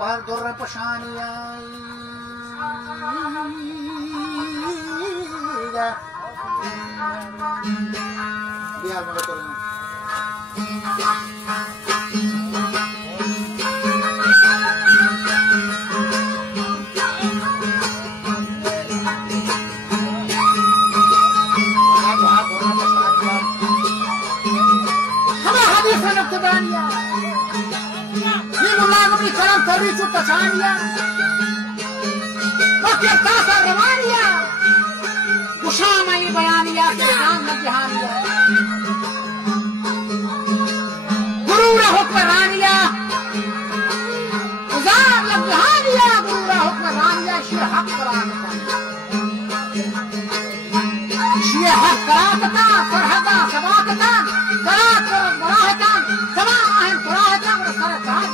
Guardo dorre pashaniya biar mana turun hama hadis nuktabaniya كلام تريج التشانية وكيف تاسع روانية وشامة بيانية كلام نجهانية غرور حكم رانية وزار نجهانية غرور حكم رانية شيء حق قراتتا شيء حق قراتتا فرحتا سباكتا قرات ورد براهتا سماعهم قراهتا ورسالة قرات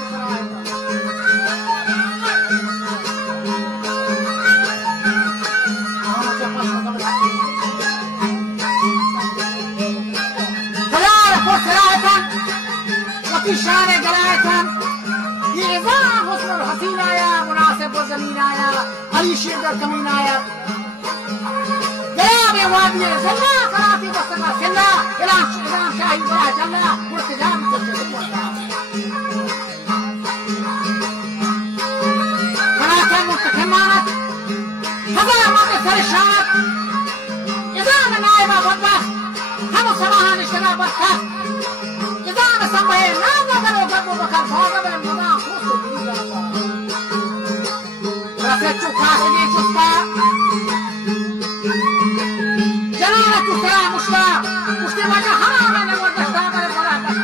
قراهتا وفي شارع قراءة إذا غصن الحسين آيا مناسب والزمين آيا علي شير الكمين آيا قيام وادي زلا قراتي بسنا سلا إلام شاهي بلا جلا مرتجام تجرب قراءة مستكمانة هذا ما بسرشانت إذا نائبا وضح هم سماها نشتغل بسها sampai nada kalau kamu bakal bawa dalam mana khusus juga. Rasa cuka ini cuka. Jangan cuka musta, musti mana hama yang wajah sama yang bola atas.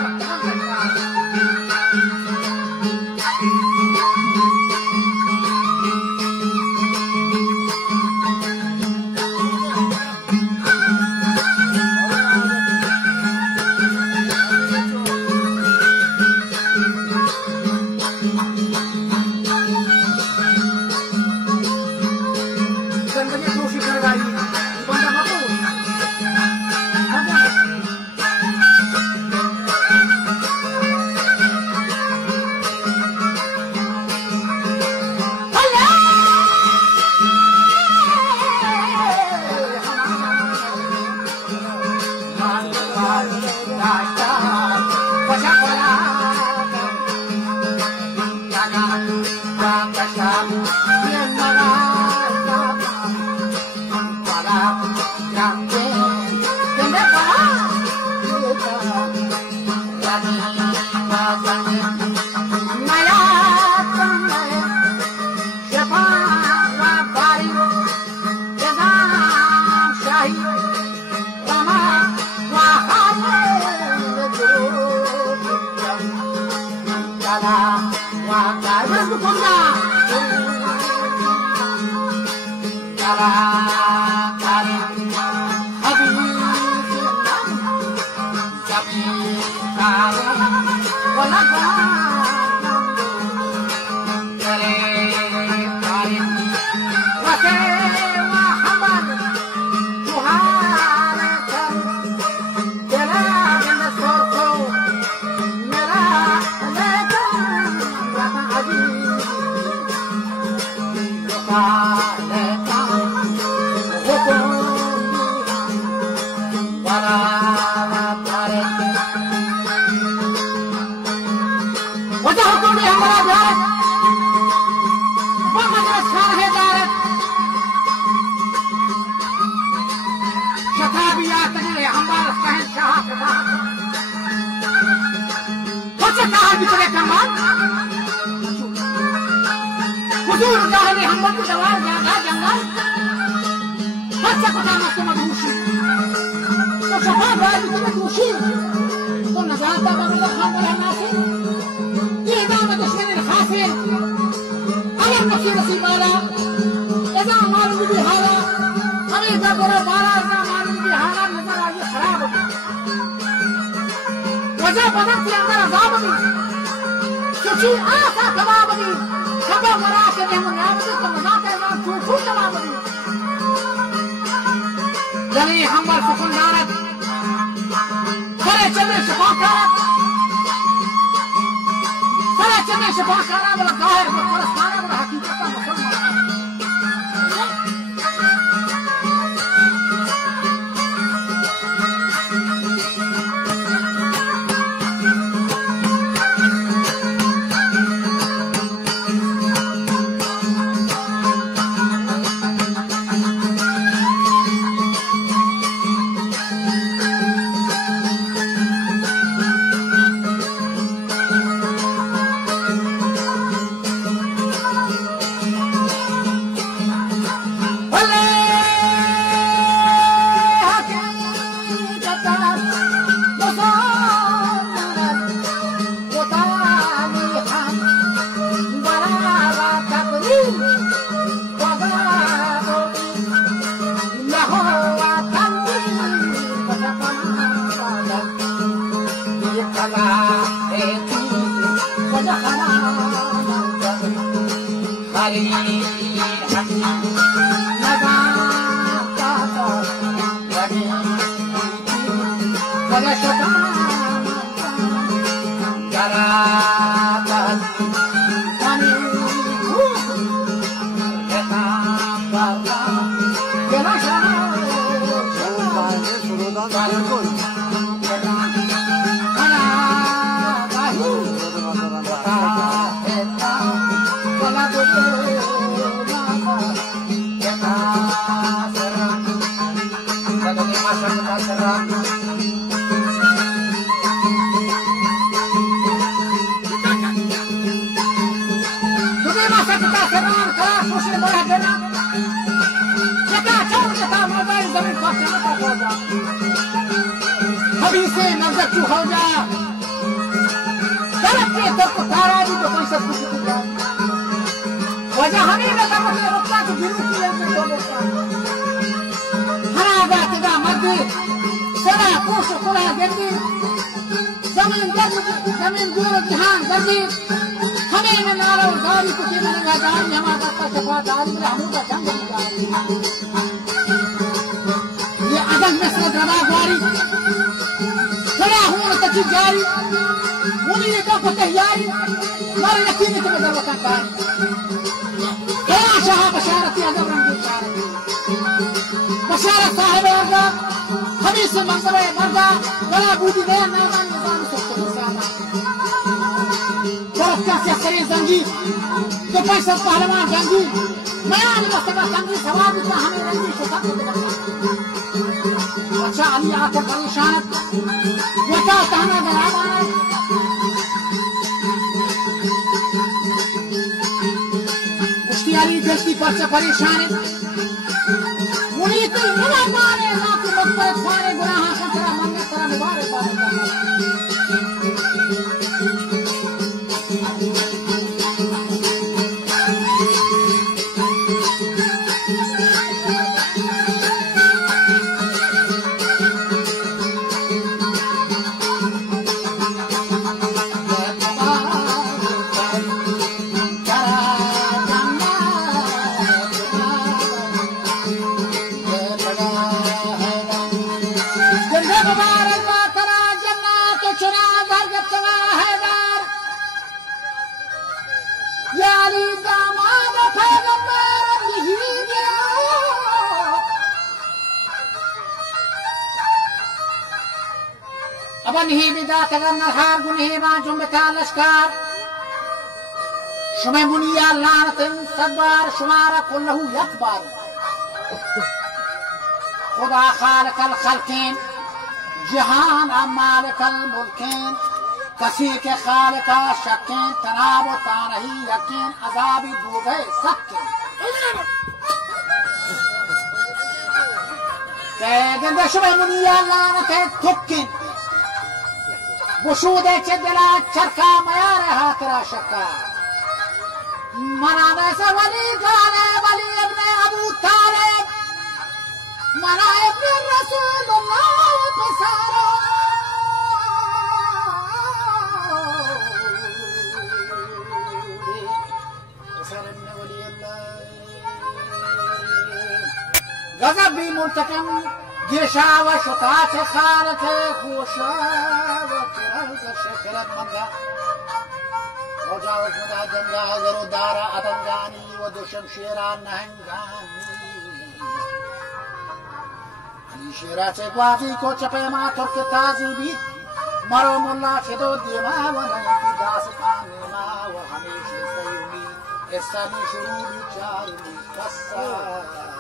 वजह बदल के अंदर अजाब दी किसी आसा कबाब दी खबर मरा के दे मुनाब दी तो मजाते ना छू कबाब दी जली हमर सुकुंदारत करे चले शफाकारत करे चले शफाकारत वाला जाहिर परस्ताना वाला हकीकत का मुसलमान परेशान है मुझे तो मिला मारे ना कि मुझपर सारे गुनाह से तेरा मन में तेरा मुबारक शुमे मुनिया लानतिन सदबार शुमारा कुल्लहु यकबार खुदा खालिकल खल्कीन जहान अमालिकल मुल्कीन कसी के खालिका शकीन तनाब तानही यकीन अजाबी दूबे सक्कीन कहते शुमे मुनिया लानते थुक्कीन वशूदे चदला चरका मया रहा तेरा शक्का मनाने से वली गाने वली अपने अबू तालिब मना अपने रसूलुल्लाह पे सारा غضبی منتقم گیشا و شتات خالت خوشا و کرد شکرت منگا مجاوز مدا جنگا ذرو دارا اتنگانی و دو شمشیران نهنگانی علی شیرات گوازی کو چپے ما ترک تازی بھی مرو ملا چدو دیما و نہیں داس خانے ما و ہمیشہ سیمی اس سبھی شروع بیچاری قصہ